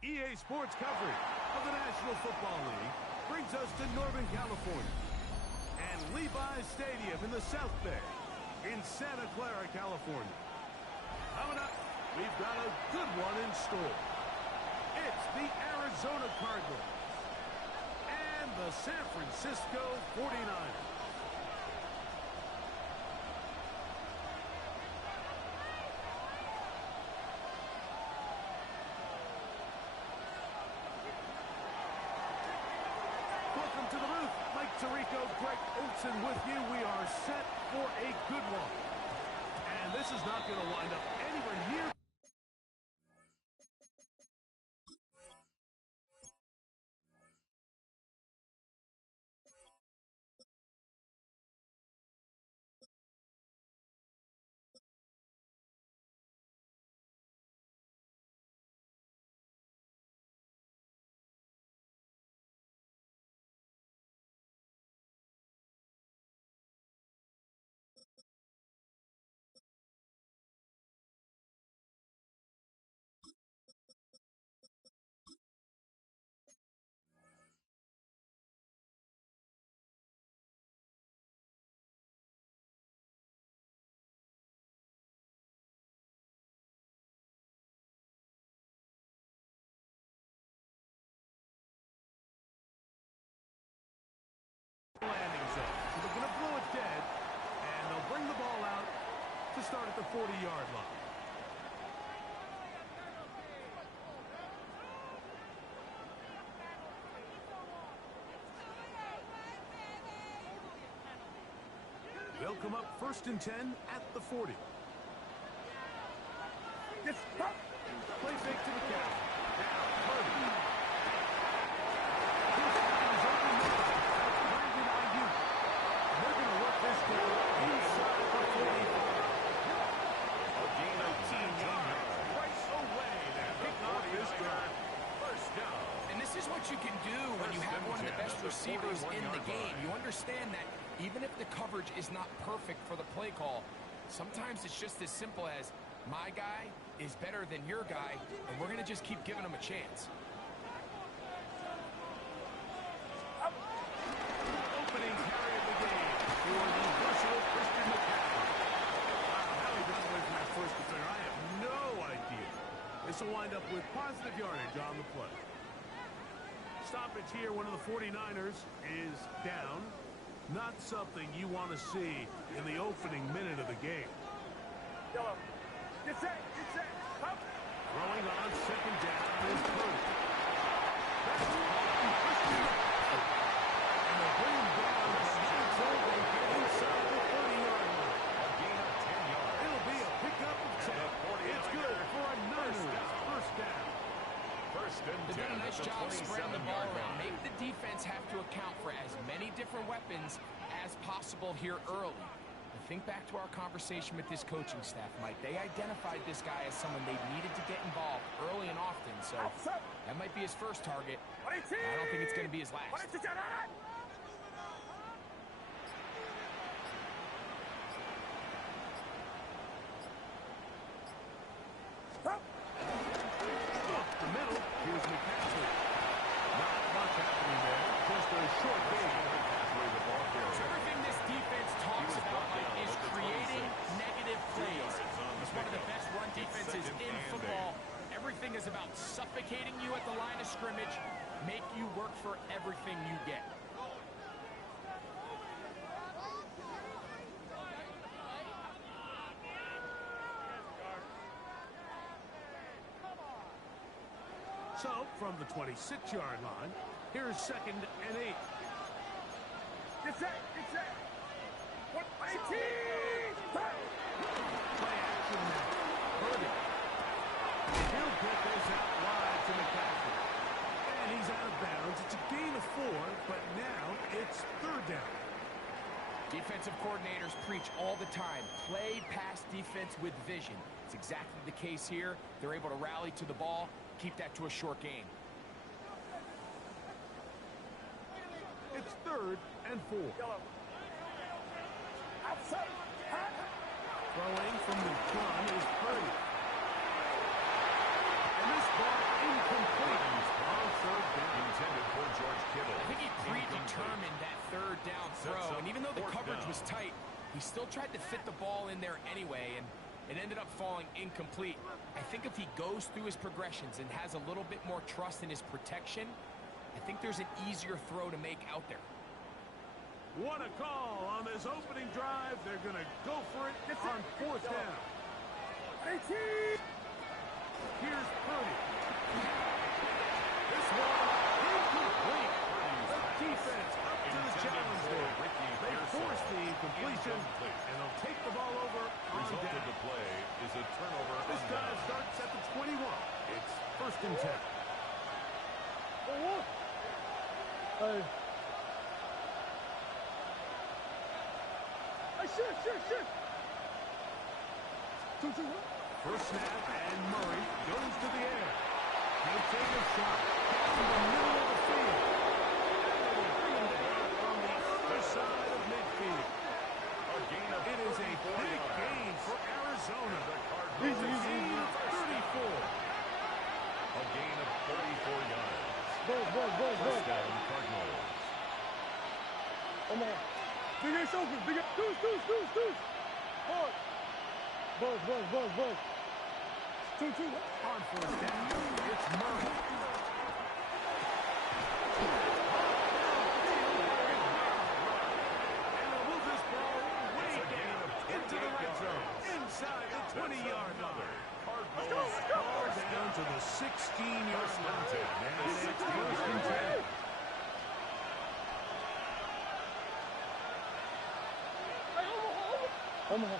EA Sports coverage of the National Football League brings us to Northern California and Levi's Stadium in the South Bay in Santa Clara, California. Coming up, we've got a good one in store. It's the Arizona Cardinals and the San Francisco 49ers. Welcome to the booth. Mike Tirico, Greg Olsen with you. We are set for a good one. And this is not going to wind up anywhere near. Landing zone. So they're going to blow it dead, and they'll bring the ball out to start at the 40-yard line. They'll come up 1st and 10 at the 40. Play fake to the cap. Now, Purdy. You can do when you have one of the best receivers in the game. You understand that even if the coverage is not perfect for the play call, sometimes it's just as simple as my guy is better than your guy, and we're going to just keep giving him a chance. Opening carry of the game for the versatile Christian McCaffrey. Wow, how he got away from that first defender, I have no idea. This will wind up with positive yardage on the play. Stoppage here, one of the 49ers is down. Not something you want to see in the opening minute of the game. Throwing on 2nd down is Purdy. That's Christian. And they'll bring him down until they get inside the 30-yard line. A gain of 10 yards. It'll be a pickup of 10. It's good for a Niners first down. They've done a nice job spreading the ball around. Make the defense have to account for as many different weapons as possible here early. And think back to our conversation with this coaching staff, Mike. They identified this guy as someone they needed to get involved early and often, so that might be his first target. I don't think it's going to be his last. Here's McCaffrey. Not much happening there. Just a short game. So everything this defense talks about, Mike, is creating negative plays. It's one of the best run defenses in football. Everything is about suffocating you at the line of scrimmage, make you work for everything you get. So, from the 26-yard line, here's 2nd and 8. It's it. Play action now. Purdy. He'll get this out wide to McCaffrey. And he's out of bounds. It's a gain of 4, but now it's 3rd down. Defensive coordinators preach all the time, play pass defense with vision. It's exactly the case here. They're able to rally to the ball, keep that to a short game. It's 3rd and 4. Throwing from the gun is Purdy. And this ball incomplete. was tight. He still tried to fit the ball in there anyway, and it ended up falling incomplete. I think if he goes through his progressions and has a little bit more trust in his protection, I think there's an easier throw to make out there. What a call on this opening drive. They're going to go for it on fourth down. Here's Purdy. This one incomplete. The defense up to the challenge there. They force the completion, and they'll take the ball over on down. Result of the play is a turnover. This drive starts at the 21. It's first and 10. Hey. Shit. 2-2. First snap, and Murray goes to the air. He'll take a shot down the middle of the field. And it'll bring him down on the other side of midfield. It is a big gain for Arizona. It's a gain of 34. A gain of 34 yards. First down, Cardinals. Come on. Big ass open. Big ass. Deuce. Hard. Buzz. 2-2. On first down, it's Murray. And they'll move this ball way down into the red zone, inside the 20-yard line. Cardinals Ball down to the 16-yard line. And it's first and 10. Omaha.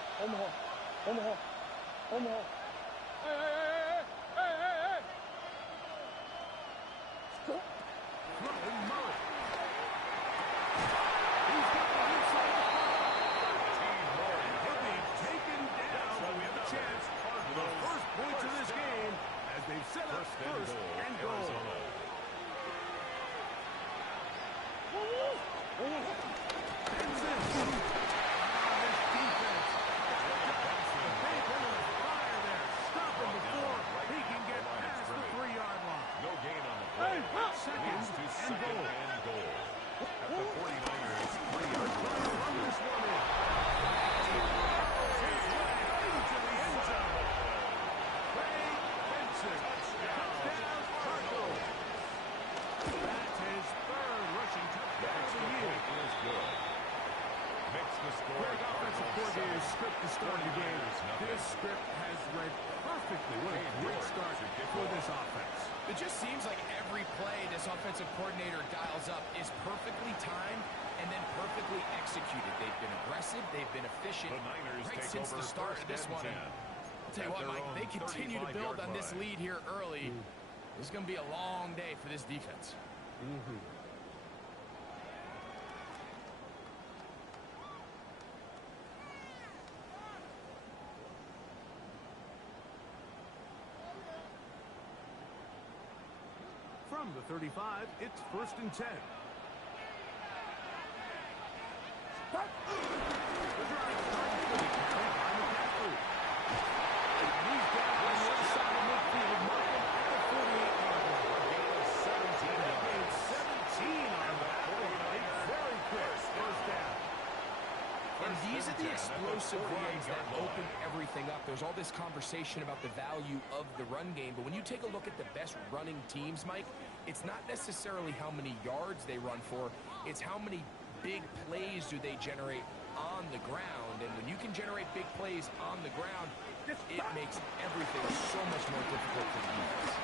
Hey. Stop. Throwing Murray. He's got the inside the ball. He'll be taken down, but we have a chance for the first points of this game as they've set up first and goal. Second and goal. At the 49ers, 3-yard line. Run this one in. His way into the end zone. Ray Benson. Touchdown, Cardinals. That's his third rushing touchdown of the year. Is good. Makes the score. Greg, offensive coordinator's script to start the game. This script has read perfectly. What a great start for this offense. It just seems like every play this offensive coordinator dials up is perfectly timed and then perfectly executed. They've been aggressive. They've been efficient. The Niners Right take since over the start of this one. 1st and 10. I'll tell you what, Mike, they continue to build on this lead here early. This is going to be a long day for this defense. From the 35, it's first and 10. The drive starts with a carry by McCaffrey. And he's down on the other side of midfield, marking at the 48-yard line. A gain of 17. They gained 17 on that. A very quick first down. And these are the explosive runs that open everything up. There's all this conversation about the value of the run game, but when you take a look at the best running teams, Mike, it's not necessarily how many yards they run for, it's how many big plays do they generate on the ground. And when you can generate big plays on the ground, it makes everything so much more difficult for the defense.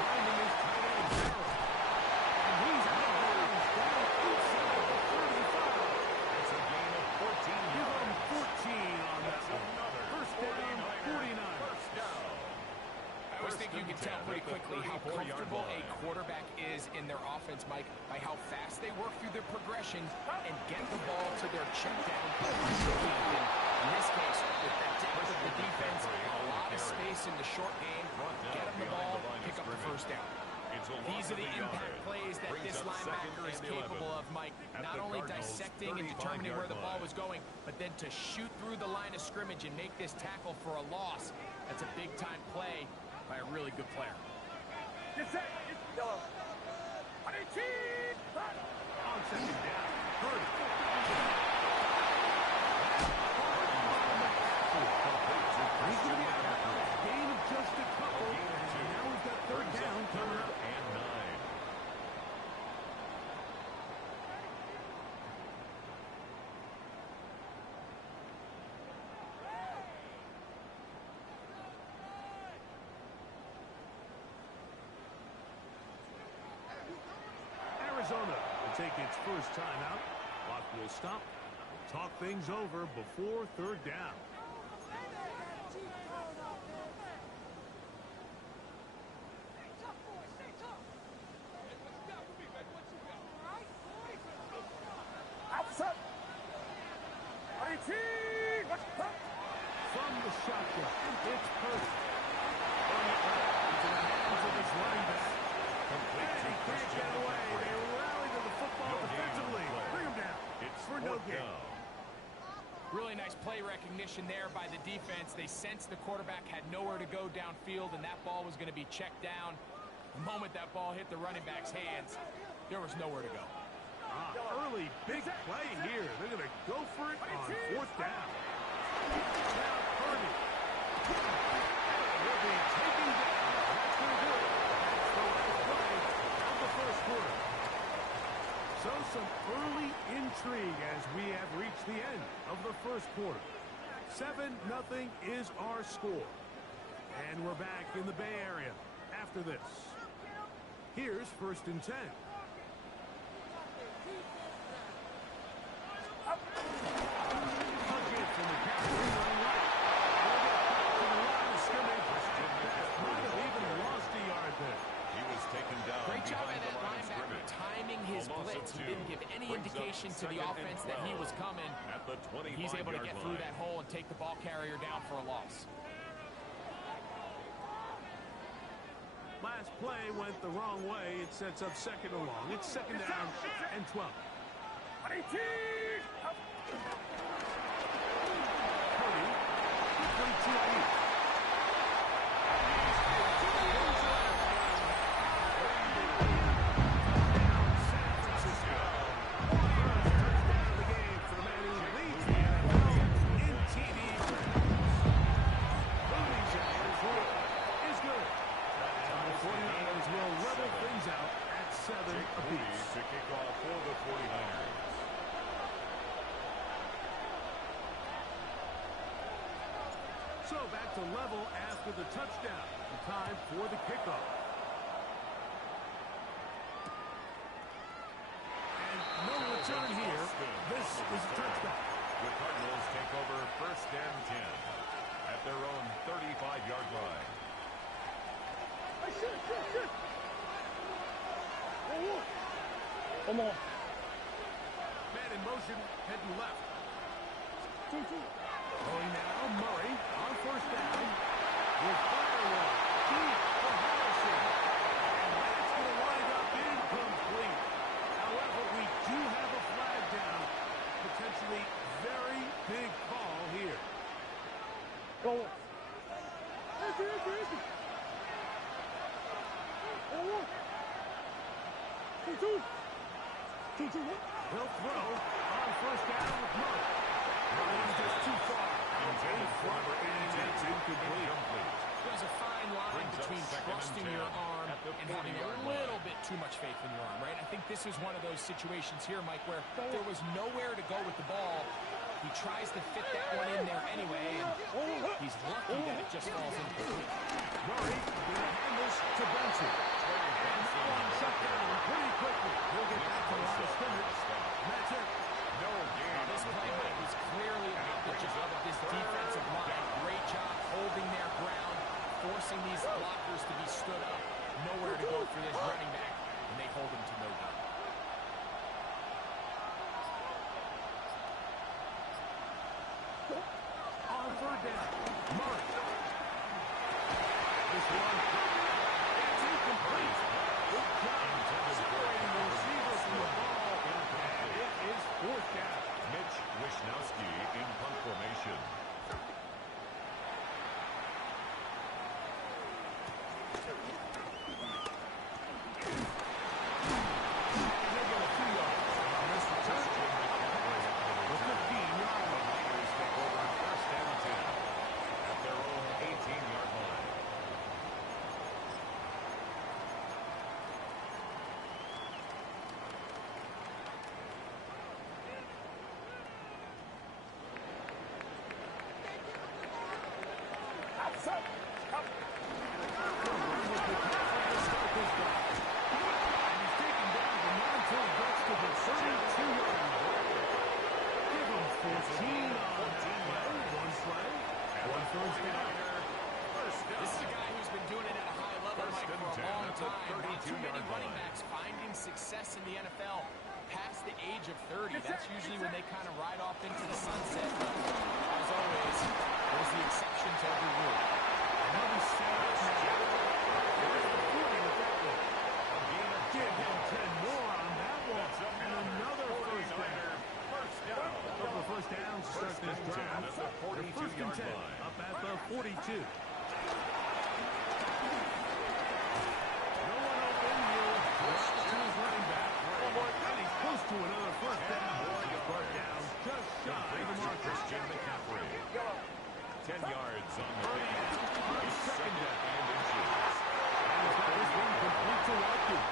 Finding his tight end, Barrow. And he's out of bounds down inside the 35. It's a gain of 14 Give yards. him 14 on that one. First down, 49. First down. I always think you can tell pretty quickly how comfortable a quarterback is in their offense, Mike, by how fast they work through their progressions and get the ball to their check down. In this case, with the depth of the defense, a lot of space in the short game, get them the ball, pick up the first down. These are the impact plays that this linebacker is capable of, Mike. Not only dissecting and determining where the ball was going, but then to shoot through the line of scrimmage and make this tackle for a loss. That's a big-time play by a really good player. On second down, Purdy. He's going to be out of gain of just a couple. And now we've got third down coming up. And 9. Arizona will take its first time out. Clock will stop. Talk things over before third down. From the shotgun, it's perfect. Into the hands of his running back. And he can't get away. They rally to the football defensively. Bring him down. It's for no gain. Really nice play recognition there by the defense. They sensed the quarterback had nowhere to go downfield, and that ball was going to be checked down. The moment that ball hit the running back's hands, there was nowhere to go. Early big play here. They're going to go for it on fourth down. Now Purdy will be taken down. That's going to do it. That's the last play of the first quarter. So some early intrigue as we have reached the end of the first quarter. 7-0 is our score. And we're back in the Bay Area after this. Here's 1st and 10. Great job by that linebacker timing his blitz. He didn't give any indication to the offense that he was coming. He's able to get through that hole and take the ball carrier down for a loss. Last play went the wrong way. It sets up 2nd and long. It's 2nd down and 12. Purdy quickly to Ayuk. So back to level after the touchdown. Time for the kickoff. And no return here. This is a touchdown. The Cardinals take over 1st and 10 at their own 35-yard line. Come on. Man in motion, heading left. Going now, Murray on 1st down with Firewall. Deep for Harrison. And that's going to wind up incomplete. However, we do have a flag down. Potentially very big call here. Go. He'll throw on 1st down with Murray. Murray's just too far. It's incomplete. There's a fine line between trusting your arm and having a little bit too much faith in your arm, right? I think this is one of those situations here, Mike, where there was nowhere to go with the ball. He tries to fit that one in there anyway, and he's lucky that it just falls incomplete. Murray going to hand this to Benson. And that one shut down pretty quickly. He'll get back to the line of scrimmage. And that's it. No gain. This play was clearly about the job of this defensive line. Great job holding their ground, forcing these blockers to be stood up. Nowhere to go for this running back, and they hold him to no gain. On 3rd down, Murray. This one, it's incomplete. Good job separating the receiver from the ball, and it is 4th down. Mitch Wishnowsky in punt formation. time. Not too many running backs finding success in the NFL past the age of 30. That's usually when they kind of ride off into the sunset. But as always, there's the exception to every rule. Another save now. There's the 40 with that one. Give him 10 more on that one. And another first down. A couple of first downs to start this drive. Their first and 10 up at the 42. No one open. He's running back. And he's close to another first down. Brought down just shy of the marker. 10 yards on the pick. He's second down. And inches. And he's got this one complete to Watkins.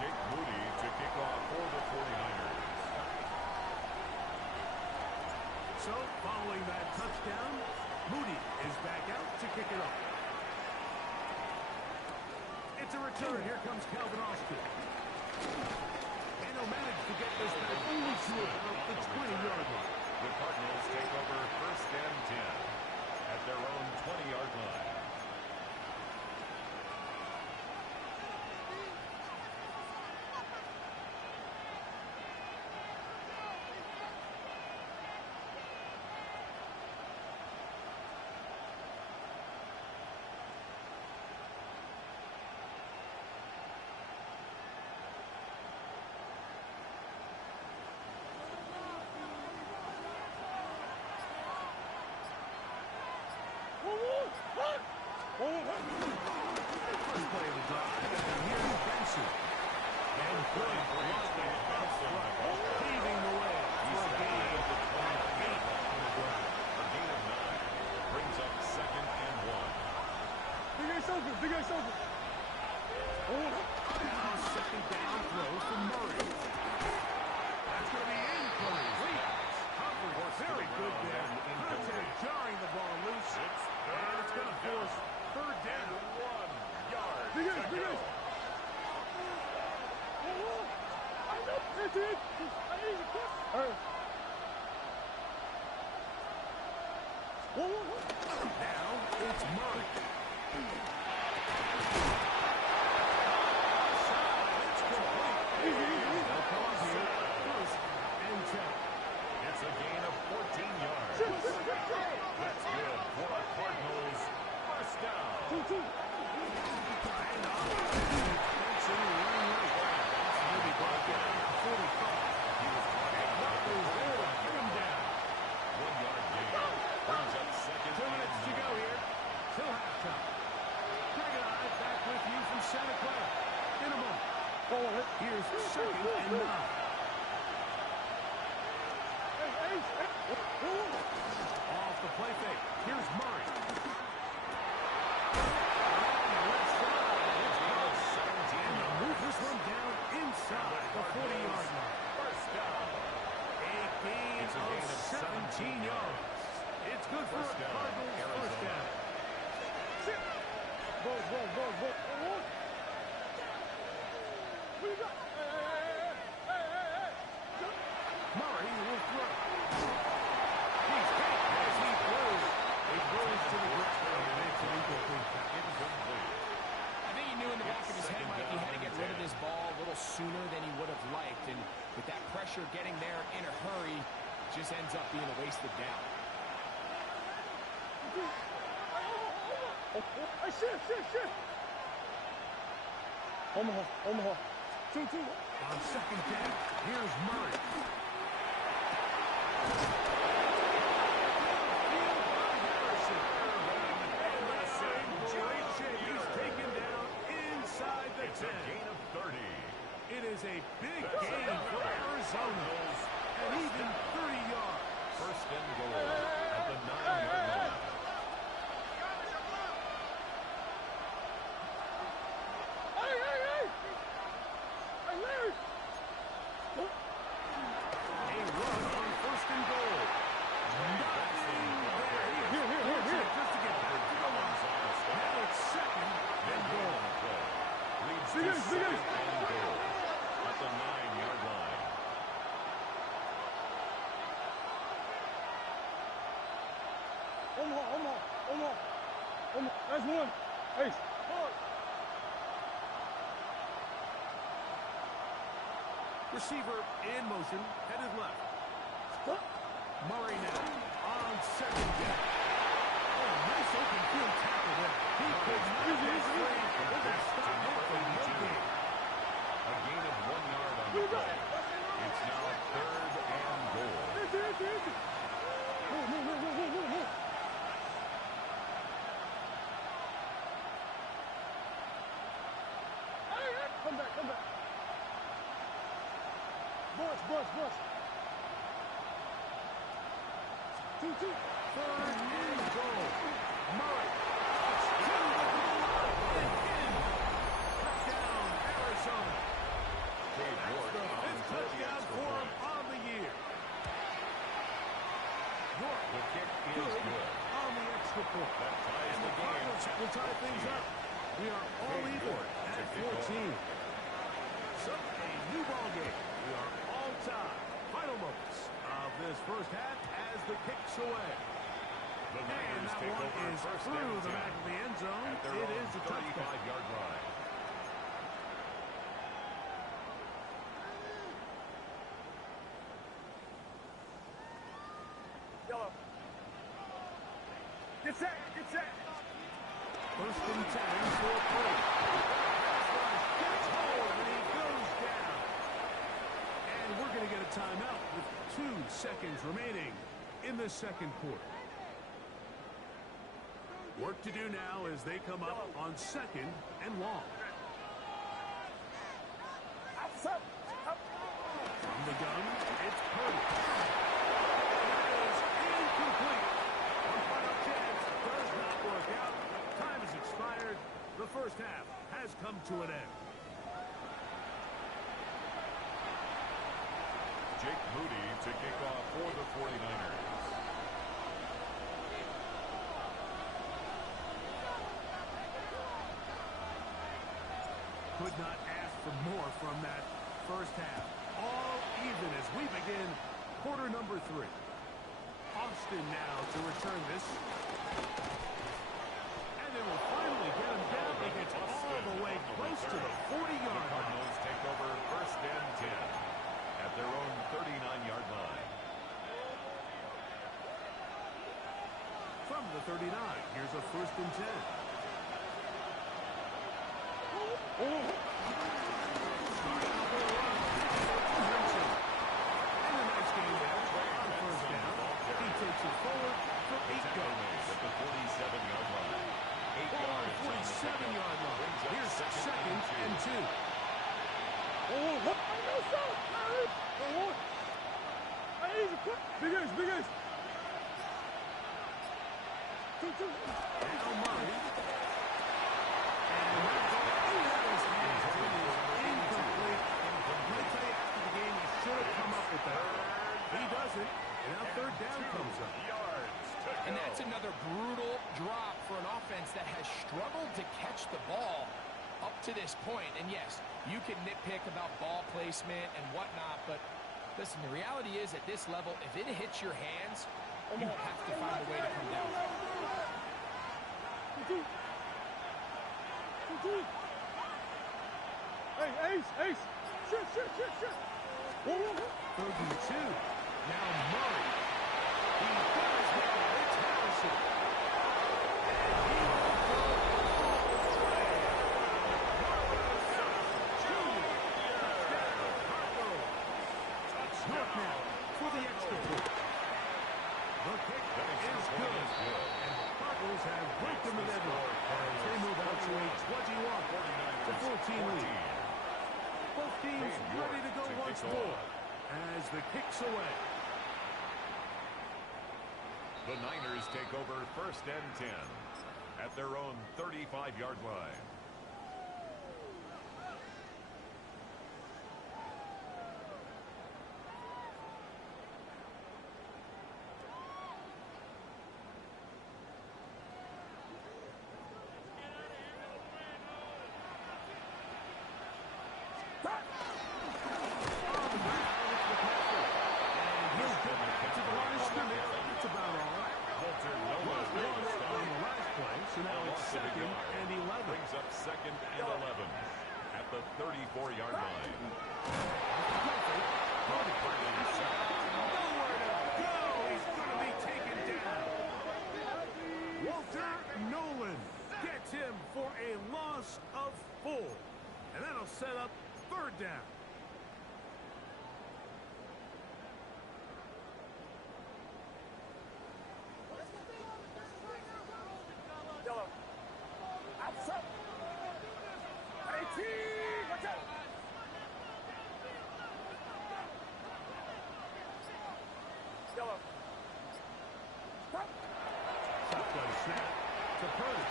Jake Moody to kick off for the 49ers. So, following that touchdown, Moody is back out to kick it off. It's a return. Here comes Calvin Austin. And he'll manage to get this back only to about the 20-yard line. The Cardinals take over first and 10 at their own 20-yard line. First play of the drive. And here's Benson. And good blocking up front, paving the way for a gain of 8 on the ground. A gain of 9 brings up second and 1. Big ass over. Now second down throw from Murray. That's going to be incoming. Covered very good there. Contact jarring the ball loose. And it's going to force third down. 1 yard. Big ass. That's it. I need to put. Now it's Murray. It's complete. No pause here. First and 10. It's a gain of 14 yards. That's good for the Cardinals. First down. And off. Benson running right. He'll be brought down at the 45. He was caught And Rutgers there to get him down. 1 yard gain. Brings up second 2 minutes to go here. Till halftime. Greg and I back with you from Santa Clara. In a moment. Here's second and 9. Off the play fake. Here's Murray. On the left side. It's close. And they'll move this one down inside the 40-yard line. First down. A gain of 17 yards. It's good for First down, Cardinals first Arizona. down. Murray will throw. He's hit as he throws. He throws to the ground. And it's an incomplete pass. Incomplete. I think he knew in the back of his head, Mike, he had to get rid of this ball a little sooner than he would have liked. And with that pressure getting there in a hurry, just ends up being a wasted down. Shit. Omaha. Two. On second down, here's Murray. Great shape. He's taken down inside the 10. It's a gain of 30. It is a big gain for Arizona. And even 30 yards. First and goal at the 9-yard line. A run on first and One more. That's one. Ace. Forward. Receiver in motion, headed left. Stop. Murray now on second down. Oh, nice open field tackle there. He could not get free with a stop hit for no gain. A gain of 1 yard on the play. It's now 3rd and goal. Easy. Move. Come back. Bush. 2. 3rd and goal. Murray. To the goal line and in. Touchdown, Arizona. Dave York The on 5th for the touchdown extra for him point. on the year. York The kick is good good. on the extra point. That ties And the the game. Cardinals will tie things up. We are all Dave even York at to kick off. 14. So, a new ball game. We are all tied. Final moments of this first half as the kick's away. The And Niners that take one over is 1st through and the 10 back of the end zone. at their It own is a touchdown. 35-yard line. Yellow. Get set. 1st and 10 for Purdy. Gets hold and he goes down. And we're going to get a timeout with 2 seconds remaining in the second quarter. Work to do now as they come up on 2nd and long. Outside. From the gun, it's Purdy. That is incomplete. One final chance does not work out. Time has expired. The first half has come to an end. Jake Moody to kick off for the 49ers. Could not ask for more from that first half. All even as we begin quarter number 3. Austin now to return this. And they will finally get him down. He gets all the way close to the 40-yard line. Cardinals take over 1st and 10 at their own 39-yard line. From the 39, here's a 1st and 10. Starting out the run. Johnson. And a nice game there on 1st down. He takes it forward for 8 yards. At the 47-yard line. 8 yards. 47-yard line. Here's 2nd and 2. Big Ace. 2. Now Murray. And that's all he had his hands. It is incomplete. I'm going to tell you after the game, he should have come up with that. He doesn't. And now 3rd down comes up. And that's another brutal drop for an offense that has struggled to catch the ball up to this point. And yes, you can nitpick about ball placement and whatnot, but listen, the reality is at this level, if it hits your hands, you have to find a way to come down. 2. Hey, Ace. Shit. 3rd and 2. Now Murray. He does have it. It's Harrison. And he will go all the way. Touchdown, Cardinals. York now for the extra point. The kick is good. And the Cardinals have broken the deadlock as they move out to a 21-14 lead. Both teams ready to go once more as the kick's away. The Niners take over 1st and 10 at their own 35-yard line. set up third down. Yellow. Outside. 18. Watch out. Yellow. Stop. Shotgun snap to Purdy.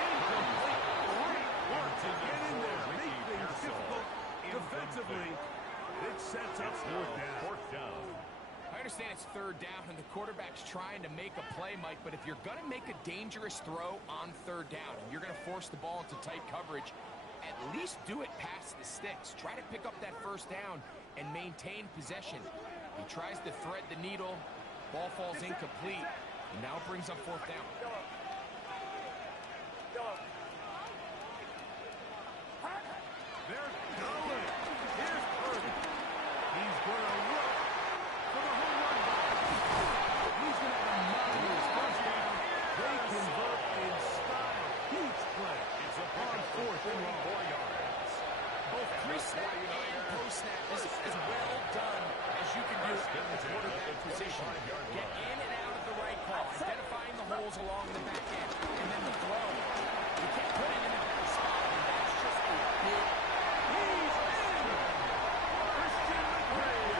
Incomplete. Great work to get in there. Make things difficult defensively. It sets up fourth down. I understand it's third down and the quarterback's trying to make a play, Mike, but if you're going to make a dangerous throw on third down and you're going to force the ball into tight coverage, at least do it past the sticks. Try to pick up that first down and maintain possession. He tries to thread the needle. Ball falls incomplete, and now brings up fourth down. They're going. Here's Purdy. He's going to look for the home run ball. He's going to have a marvelous first down. They convert in style. Huge play. It's a on fourth and long. 4 yards. Both pre-snap and post-snap is as well done as you can do in the quarterback position. Get in and out of the right call, identifying the holes along the back end, and then the throw. You can't put it in a better spot, and that's just a big. He's in. Christian McCabe.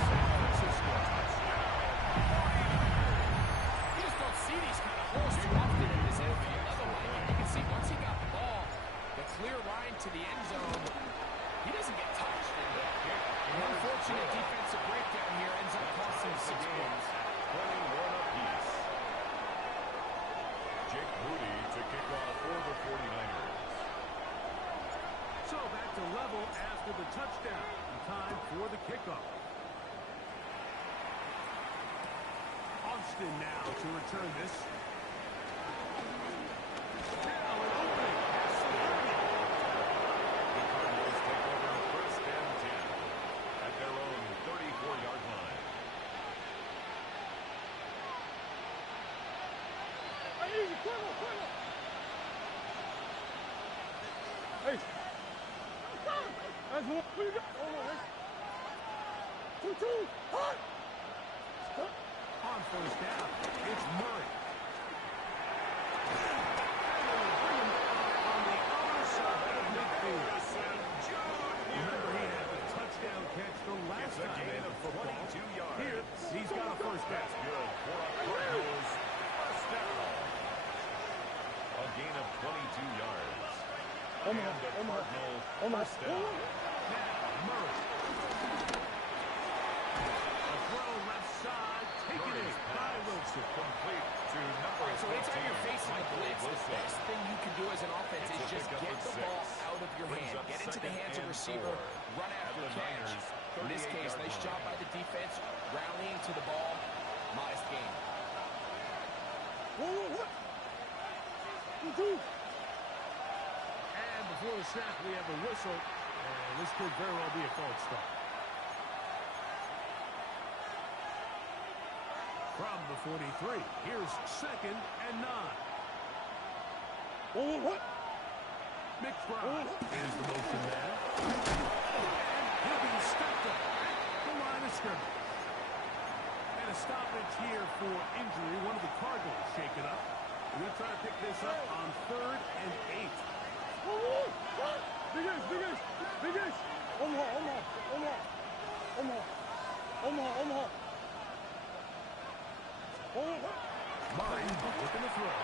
San Francisco touchdown. You just don't see these kind of holes too often in this NFL level, Mike. And you can see once he got the ball, the clear line to the end zone, he doesn't get touched. And an unfortunate defensive breakdown here ends up costing 6 points. 21 apiece. Jake Moody to kick off for the 49ers. So back to level after the touchdown. Time for the kickoff. Austin now to return this. Now an opening. The Cardinals take over first and 10 at their own 34-yard line. Easy, quick. Hey. That's one. What you got? Hold on, hey. 2-2. Hot. Stop. On first down, it's Murray. On the other side of midfield. Remember, he had a touchdown catch the last It's a time. gain of 22 yards. Here, he's got a first down. Good for a Cardinals first down. A gain of 22 yards. And the Cardinal first down. Now, Murray. A throw left side, taken in by Wilson. Complete to number So anytime you're facing a blitz, the best thing you can do as an offense is just get the ball out of your hand. Get into the hands of receiver, run after catch. In this case, nice job by the defense, rallying to the ball. Modest gain. What? 2-2. And before the snap, we have a whistle. And this could very well be a false start. From the 43, here's 2nd and 9. What? McBride is the motion man. And he'll be stepped up at the line of scrimmage. And a stoppage here for injury. One of the Cardinals shaken up. We're going to try to pick this up on 3rd and 8. Big Ace. Omaha. Murray looking to throw.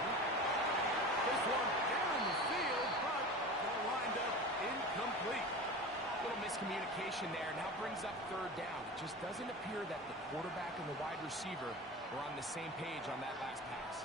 This one down the field, but lined up incomplete. Little miscommunication there. Now brings up 3rd down. It just doesn't appear that the quarterback and the wide receiver were on the same page on that last pass.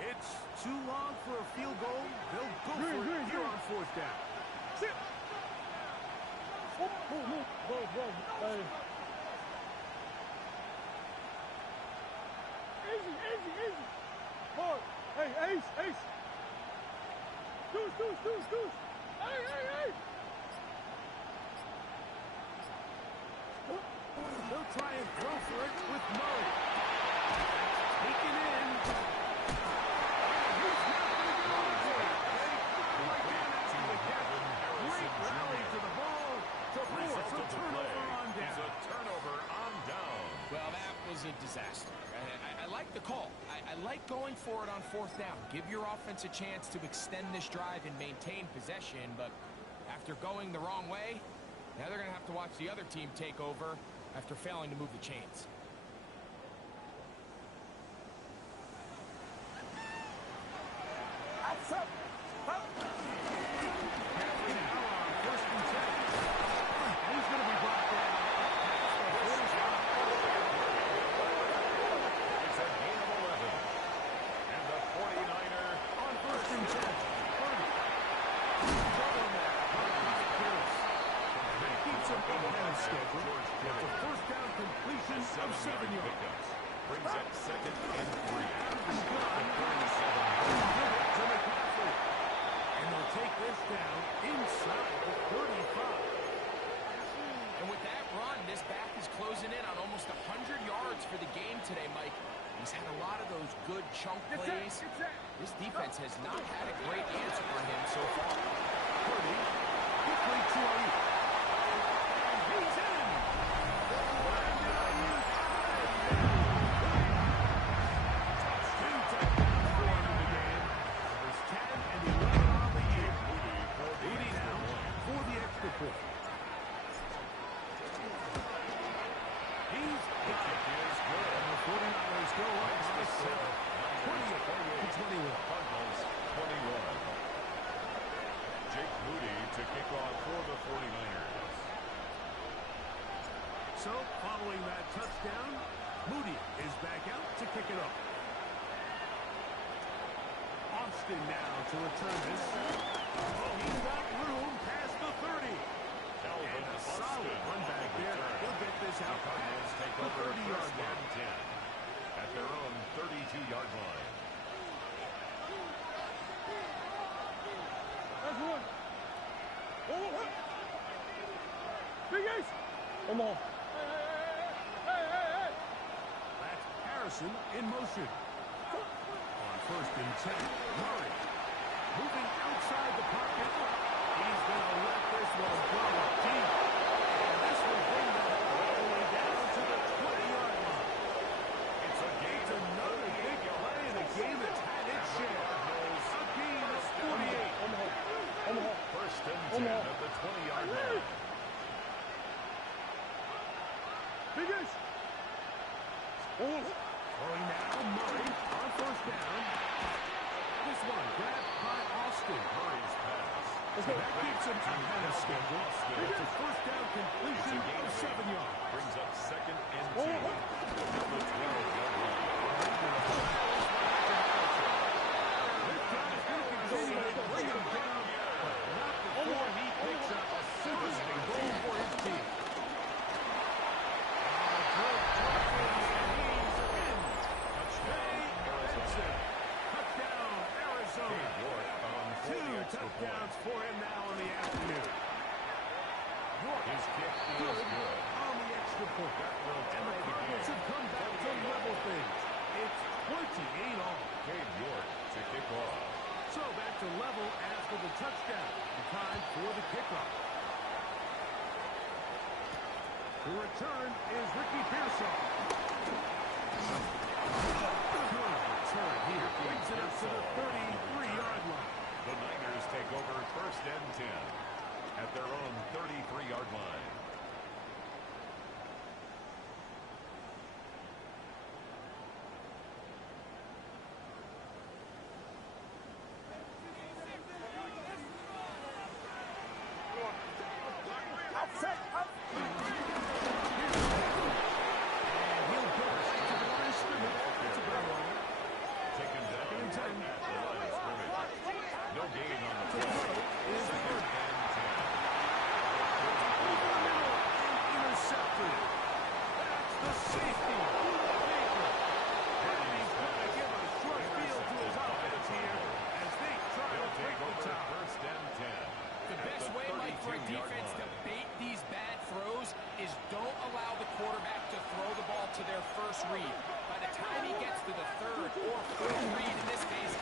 It's too long for a field goal. They'll go for it here on 4th down. Sit. Move. Hey. Easy. Hard. disaster. I like the call. I like going for it on fourth down. Give your offense a chance to extend this drive and maintain possession, but after going the wrong way, now they're going to have to watch the other team take over after failing to move the chains. Closing in on almost 100 yards for the game today, Mike. He's had a lot of those good chunk plays. This defense has not had a great answer for him so far. Purdy, quickly to Ayuk. And he's in. Two touchdowns for him in the game. There's 10 and 11 on the year. Moody now for the extra point. He's got it. And the 49ers go up by 7. 20-21. Cardinals 21. Jake Moody to kick off for the 49ers. So, following that touchdown, Moody is back out to kick it off. Austin now to return this. Oh, he's got room past the 30. And a solid run back there. He'll get this out Cardinals take the over 30-yard first line. and 10 at their own 32-yard line. That's one. Oh, Big Ace. Come on. Hey. That's Harrison in motion. On first and 10, Murray moving outside the pocket. He's going to let this one go deep. And this will bring them all the way down to the 20-yard line. It's a game. It's another big play in a game that's had its share. A gain of 48. First and 10 at the 20-yard line. Big Ace. Throwing now, Murray on first down. This one grabbed by Austin. Murray's pass. That keeps him ahead of schedule. It's a first down completion of 7 yards. Brings up second and 2 at the 12-yard line. This guy's going to continue to bring him down, but not before he picks up a first and goal for his team. Touchdown, Arizona. Two touchdowns for him now in the afternoon. His kick is Good good. on the extra point. And the Cardinals have come back to level things. It's 28 all. Cade York to kick off. So back to level after the touchdown. And time for the kickoff. The return is Ricky Pearsall. Good return here. Brings it up to the 33-yard line. The Niners take over first and 10 at their own 33-yard line. Taken down right at the line of scrimmage. No gain on the play. Second and 10. Intercepted. That's the safety. Baker. And he's going to give a short field to his offense here as they try to break the tie. First and 10. The best way, Mike, for a defense to bait these bad throws is don't allow the quarterback to throw the ball to their first read. By the time he gets to the third or fourth read, in this case,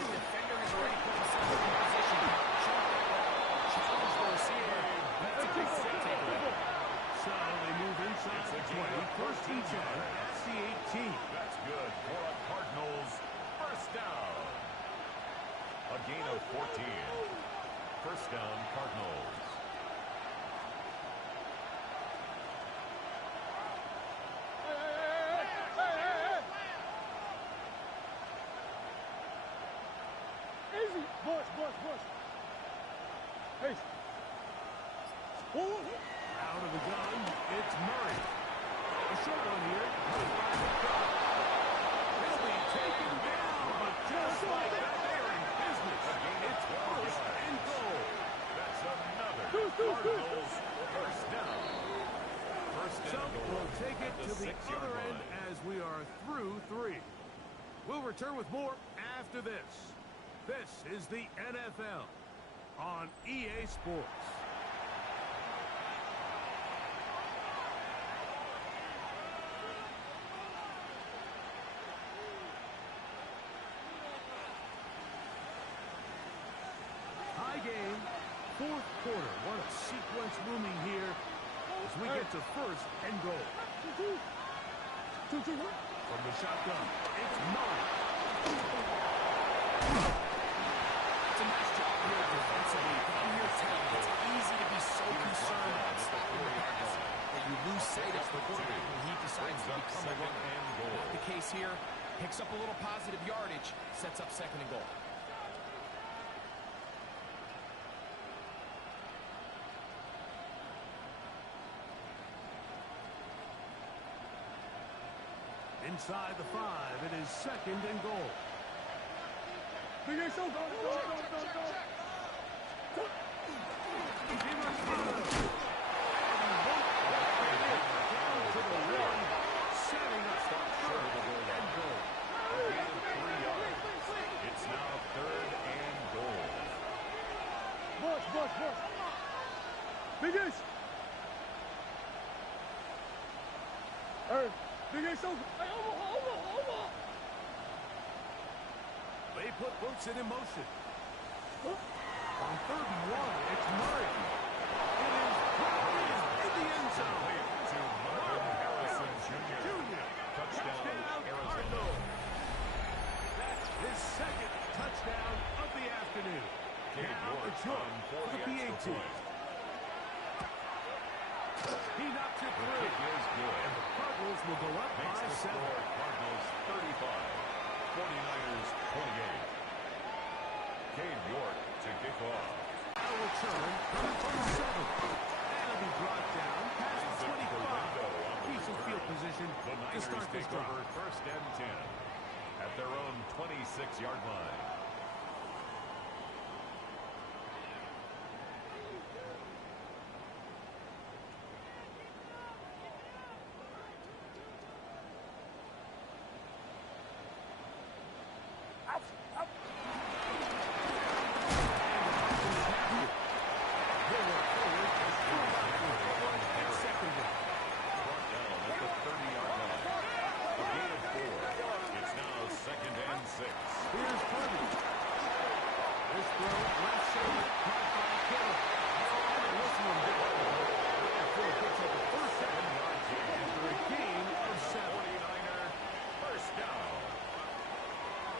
the defender has already put himself in position to chunk that ball, challenge the receiver. That's a big takeaway. So they move inside the 20. First and 10. That's the 18. First down, Cardinals. Easy. Bush. Hey. Forward. Out of the gun, it's Murray. A short one here. He'll be taken down, but just like that, they're in business. It's first and goal. That's another Cardinals first down. First So and goal. we'll take it at to the 6-yard other end line. as we are through 3. We'll return with more after this. This is the NFL on EA Sports. High game, 4th quarter. What a sequence looming here as we get to first and goal. 2-2. From the shotgun, it's Murray. It's a nice job here defensively. But I'm here to tell you, it's easy to be so concerned about stopping the pass that you lose sight of the quarterback when he decides to become a runner. Not the case here. Picks up a little positive yardage, sets up second and goal. Inside the 5, it is second and goal. Big Ace, go. Setting up third and goal. A gain of 3 yards. It's now third and goal. Bush. Big Ace. Hey, Big Ace, over. They put Wilson in motion. On 3rd and 1, it's Murray. It is dropped in the end zone. To Marvin Harrison Jr. Touchdown, Arizona. Cardinals. That's his second touchdown of the afternoon. Cade Now York it's York on for the the extra PAT. point. He knocks it The through. kick is good. And the Cardinals will go up Makes by the 7. score Cardinals 35, 49ers 28. Cade York to kick off. A return coming from the 7. That'll be brought down past the 25. Decent field position The to Niners start this take drive. over first and 10 at their own 26-yard line.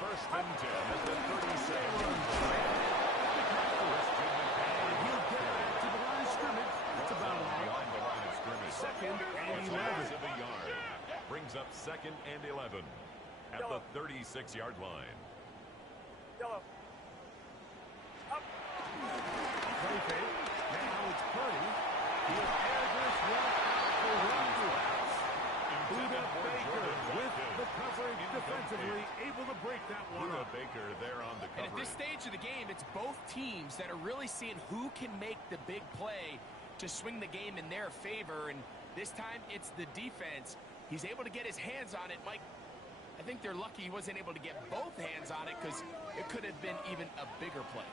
First and 10 at the 37. He'll get back to the line of scrimmage. That's about all. Behind the line of scrimmage. Second and It's 11. loss of a yard. Brings up second and 11 at the 36-yard line. Play fake. Now it's Purdy. He'll air this one out for one. Buda Baker with the coverage defensively, able to break that one Buda up. Baker there on the And at coverage. this stage of the game, it's both teams that are really seeing who can make the big play to swing the game in their favor. And this time, it's the defense. He's able to get his hands on it. Mike, I think they're lucky he wasn't able to get both hands on it because it could have been even a bigger play.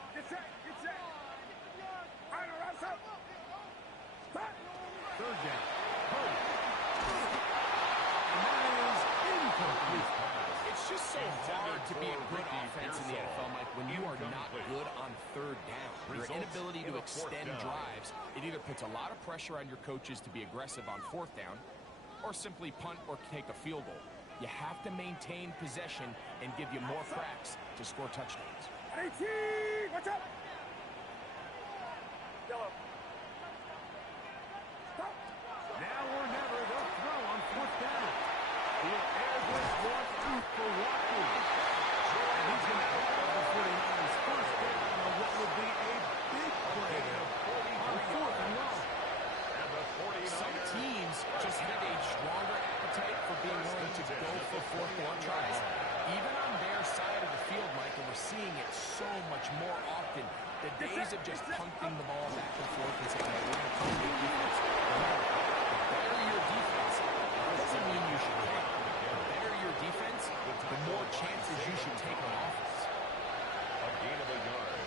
Third down. Purdy. And that is incomplete. It's just so hard to be a good offense in the NFL, Mike, when you are not good on third down. Your inability to extend drives, it either puts a lot of pressure on your coaches to be aggressive on fourth down or simply punt or take a field goal. You have to maintain possession and give you more cracks to score touchdowns. 18, watch out! days of just punting the ball back and forth and saying, hey, we're going to punt the defense. Remember, the better your defense, it doesn't mean you should win. The better your defense, the more chances you should take on offense. A gain of a yard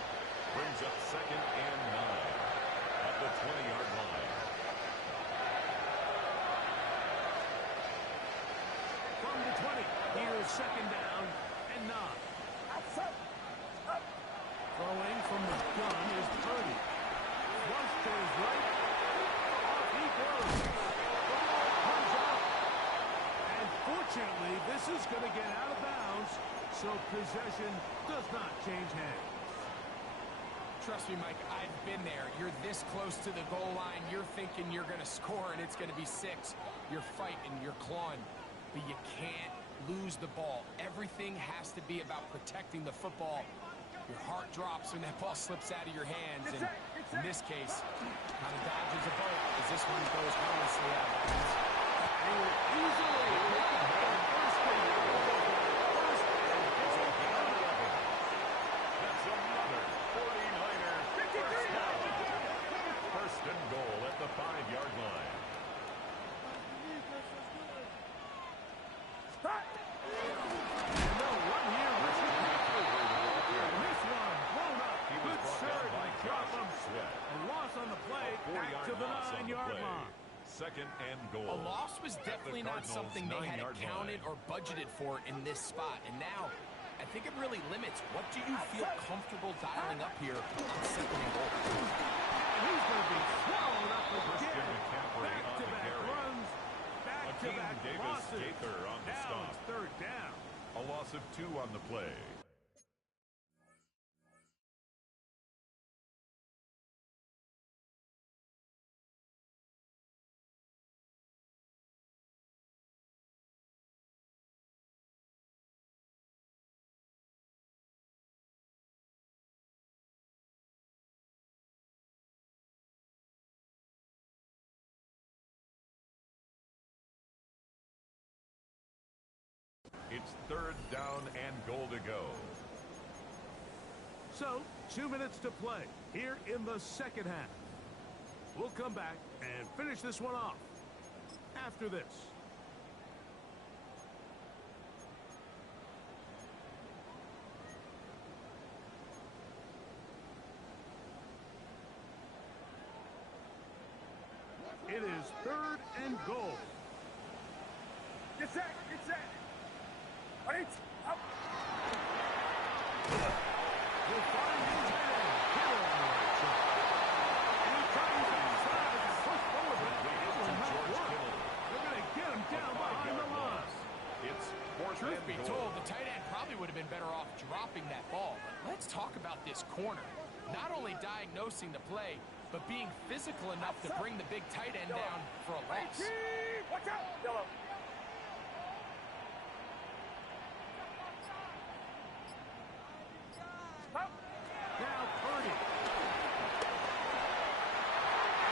brings up 2nd and 9 at the 20-yard line. From the 20, here's 2nd down and 9. Throwing from the gun is Purdy. Once to his right, off he goes. The ball comes out. And fortunately, this is going to get out of bounds, so possession does not change hands. Trust me, Mike, I've been there. You're this close to the goal line. You're thinking you're going to score, and it's going to be 6. You're fighting, you're clawing, but you can't lose the ball. Everything has to be about protecting the football. Your heart drops when that ball slips out of your hands, and in this case, kind of dodges a bullet as this one goes harmlessly out of bounds. Easily. That's another 49er first down. First and goal at the 5-yard line. Back to the 9-yard line. 2nd and goal. A loss was definitely not something they had accounted or budgeted for in this spot. And now, I think it really limits what do you feel comfortable dialing up here on 2nd and goal. And he's going to be swallowed up again. Back-to-back runs, back-to-back losses. Gaither on the Now stop. it's 3rd down. A loss of 2 on the play. It's 3rd down and goal to go. So, 2 minutes to play here in the 2nd half. We'll come back and finish this one off after this. It is 3rd and goal. Get set! Get set! Right! Up! Will find his man. Hit on the right side. And he tries inside and push forward, but it will not work. They're going to get him down behind the line. It's 4th Truth and be goal. told, the tight end probably would have been better off dropping that ball. But let's talk about this corner. Not only diagnosing the play, but being physical enough to bring the big tight end down for a loss. Watch out! Yellow. Up! Now Purdy.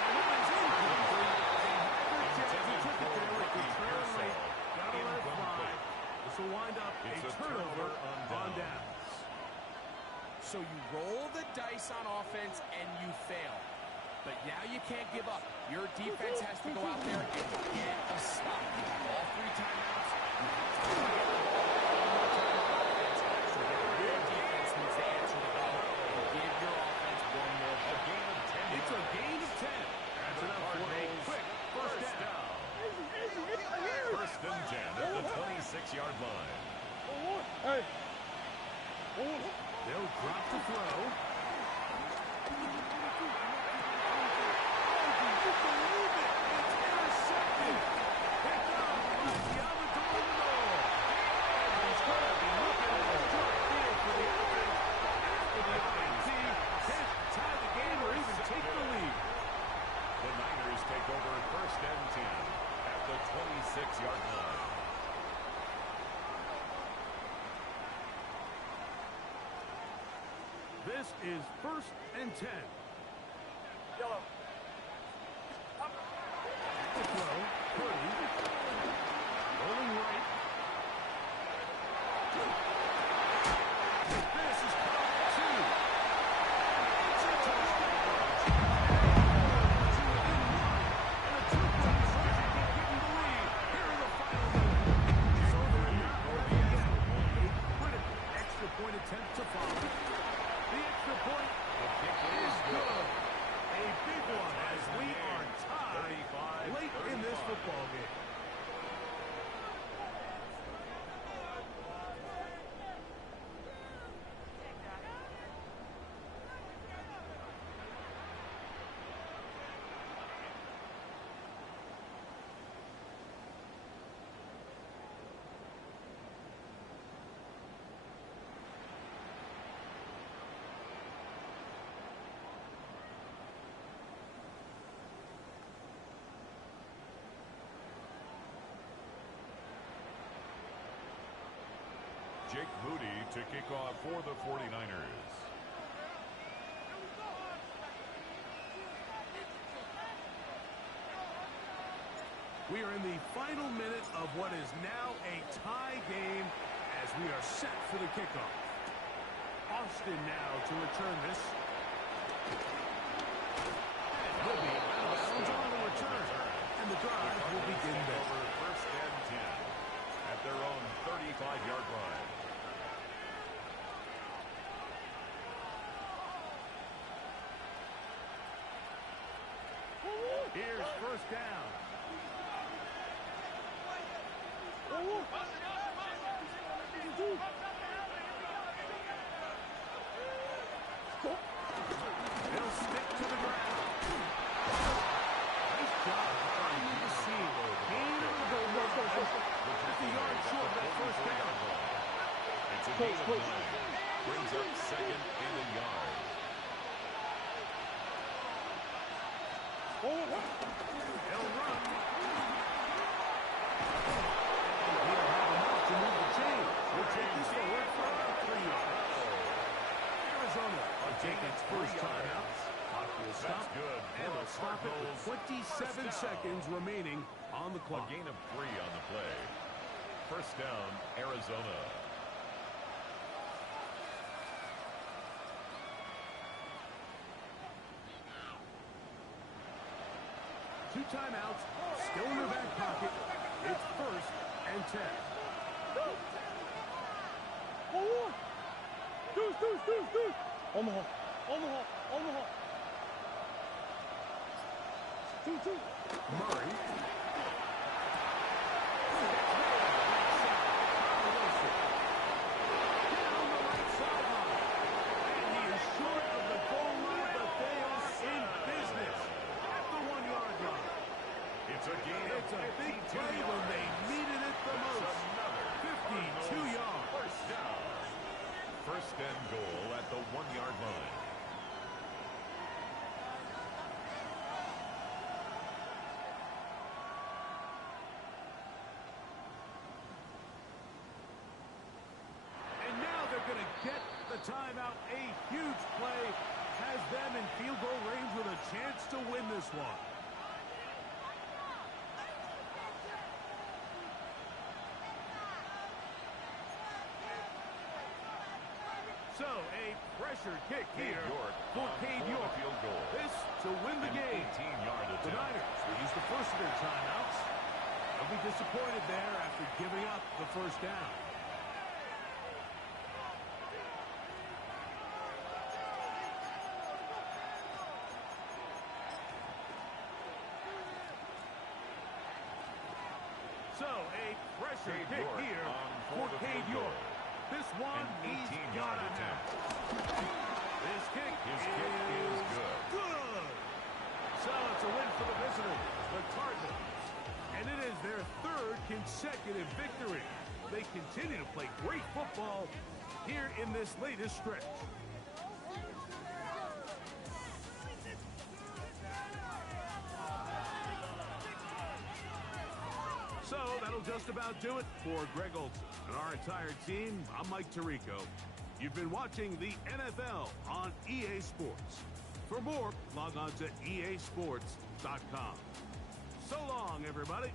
And it is incomplete. They had their chance. He took it there with the trail late. Gotta let it fly. This will wind up It's a a turnover turnover on on downs. So you roll the dice on offense and you fail. But now you can't give up. Your defense has to go out there and get a stop. You have all 3 timeouts. You have to get the ball one more time on offense. So your defense needs to answer the bell and give your offense one more A play. gain of 10. It's a gain of 10. That's enough for a quick first down. First and 10 at the 26-yard line. Hey! They'll drop the throw. It's intercepted. Picked up by Diamador. He's going to be looking at a short field for the offense after the INT. Can't tie the game or even take the lead. The Niners take over first and 10 at the 26-yard line. This is 1st and 10. Yellow. The throw. Purdy. Rolling right. This is caught 2. It's a touchdown. football game. Jake Moody to kick off for the 49ers. We are in the final minute of what is now a tie game as we are set for the kickoff. Austin now to return this. And he'll be out of bounds on the return. And the drive will begin there. Over first and 10 at their own 35-yard line. Here's first down. It'll stick to the ground. Nice job behind the scene. Gain of the goal. Just a yard short of that first down. It's a gain of 9. Brings up second and a yard. He'll run. He'll have enough to move the chain. We'll take this forward for about 3 yards. Arizona will take its first timeout. Clock will stop. Good. And they'll stop it with 27 seconds remaining on the clock. A gain of 3 on the play. First down, Arizona. Two timeouts, still in their back pocket. It's first and 10. Deuce. Omaha. 2. Murray. Down the right sideline. And he is short of the goal line, but they are in business at the 1-yard line. It's a gain of It's a big play when they needed it the most. 52 yards. First down. First and goal at the 1-yard line. And now they're going to get the timeout. A huge play has them in field goal range with a chance to win this one. So, a pressure kick here for Cade York. Field goal. This to win the game. 18-yard The attempt. Niners will use the first of their timeouts. They'll be disappointed there after giving up the first down. So, a pressure Cade kick York here on for the Cade field York. goal. This one, An he's 18-yard got it now. attempt. His kick His kick is good. Good. So it's a win for the visitors, the Cardinals. And it is their third consecutive victory. They continue to play great football here in this latest stretch. So that'll just about do it for Greg Olson and our entire team. I'm Mike Tirico. You've been watching the NFL on EA Sports. For more, log on to easports.com. So long, everybody.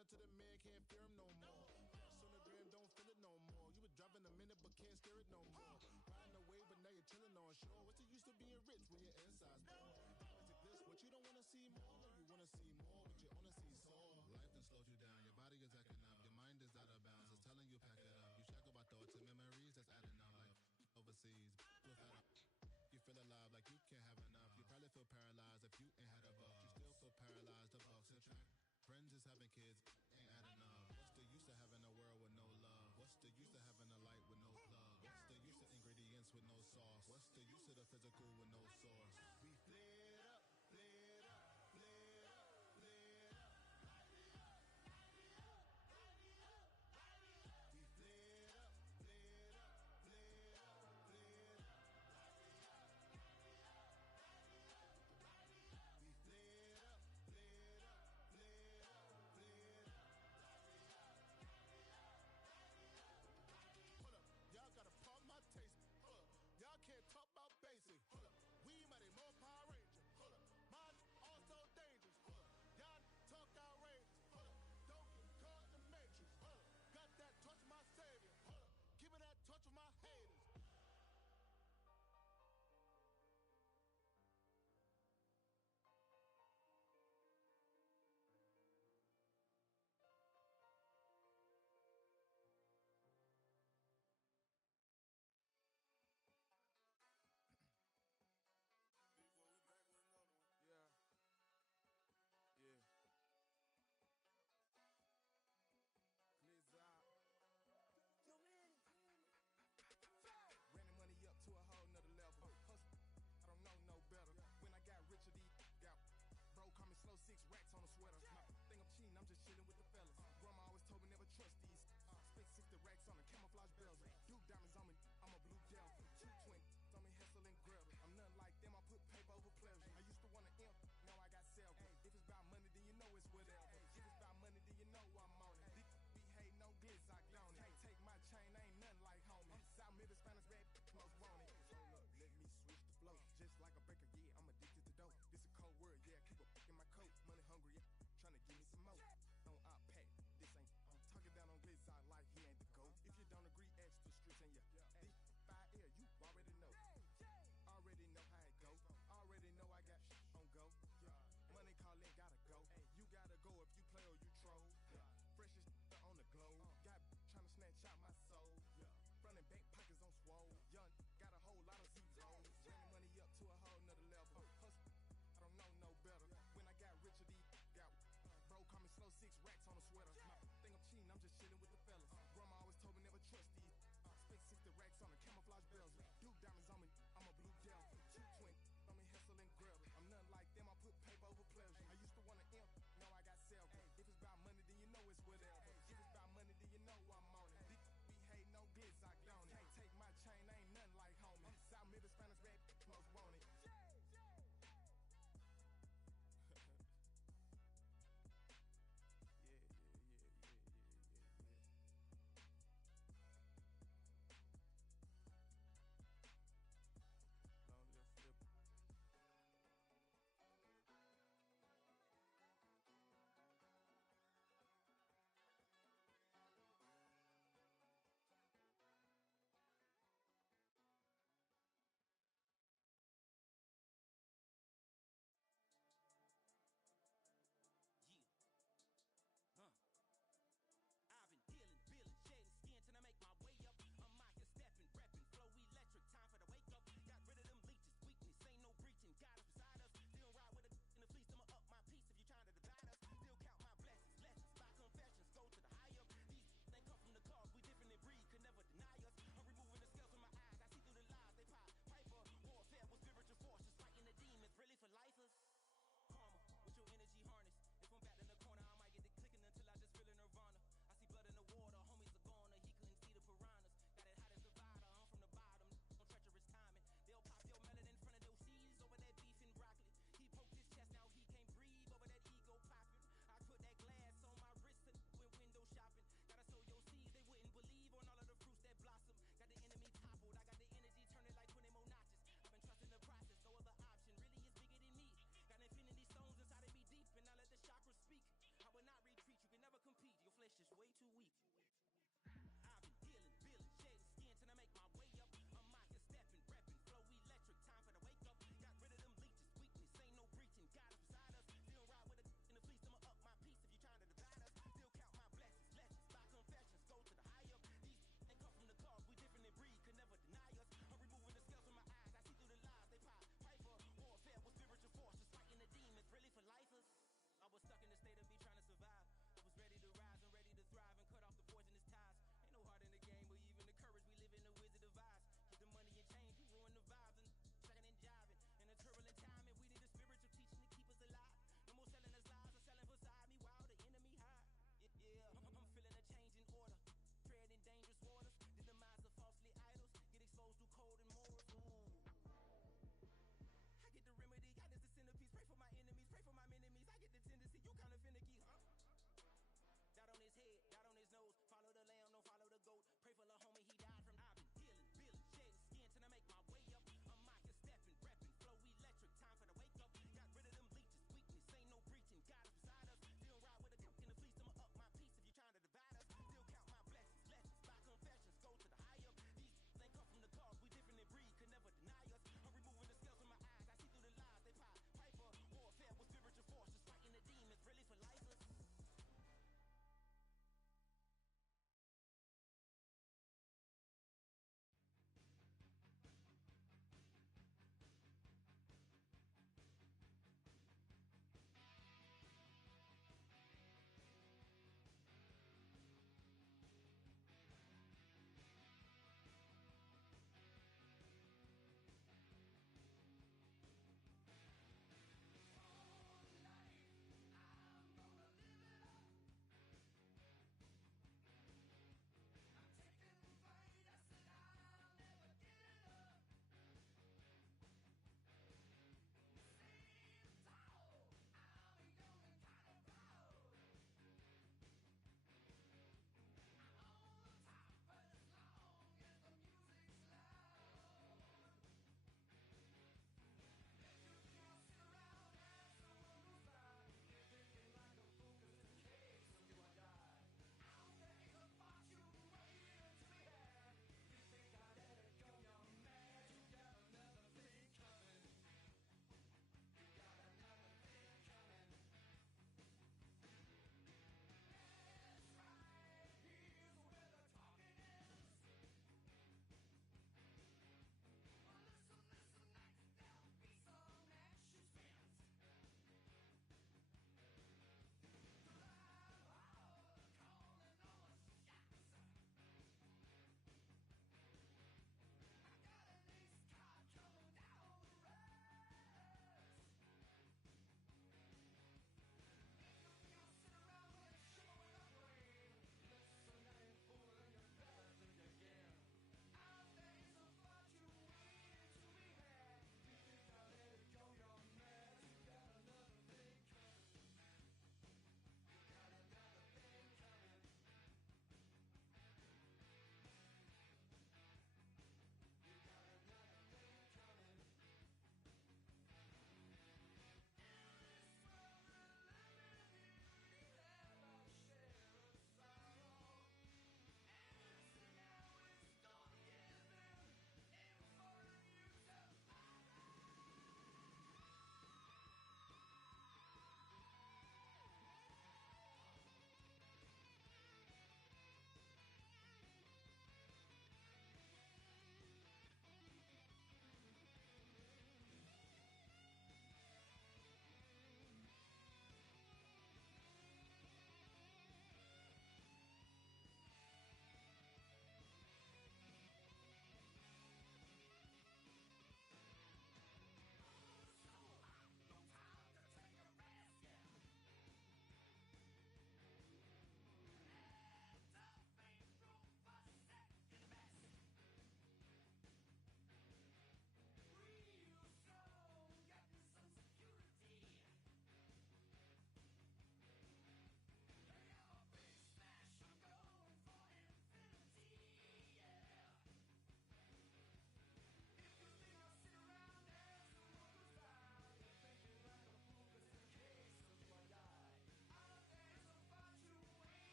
Running to the man, can't fear him no more. On the gram, don't feel it no more. You were driving a minute, but can't steer it no more. Riding away, but now you're chilling on shore. What's the use of being rich when your inside's poor? Basic this, but you don't want to see more. No, you want to see more.